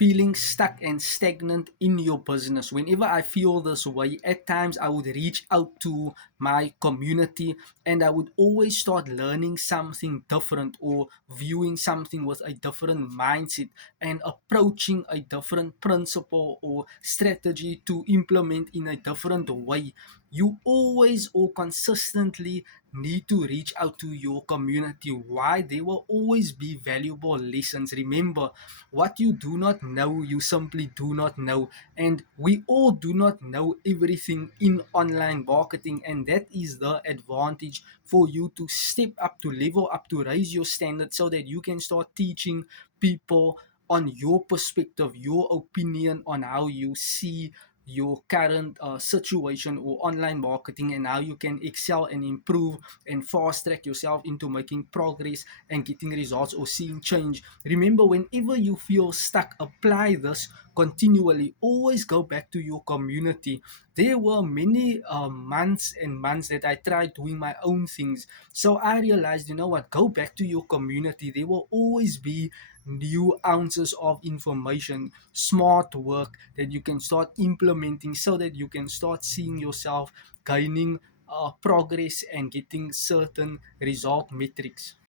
feeling stuck and stagnant in your business. Whenever I feel this way, at times I would reach out to my community and I would always start learning something different or viewing something with a different mindset and approaching a different principle or strategy to implement in a different way. You always or consistently need to reach out to your community. Why? There will always be valuable lessons. Remember, what you do not know, you simply do not know. And we all do not know everything in online marketing, and that is the advantage for you to step up, to level up, to raise your standards so that you can start teaching people on your perspective, your opinion on how you see your current situation or online marketing and how you can excel and improve and fast track yourself into making progress and getting results or seeing change. Remember, whenever you feel stuck, apply this continually. Always go back to your community. There were many months and months that I tried doing my own things. So I realized, you know what, go back to your community. There will always be new ounces of information, smart work that you can start implementing so that you can start seeing yourself gaining progress and getting certain result metrics.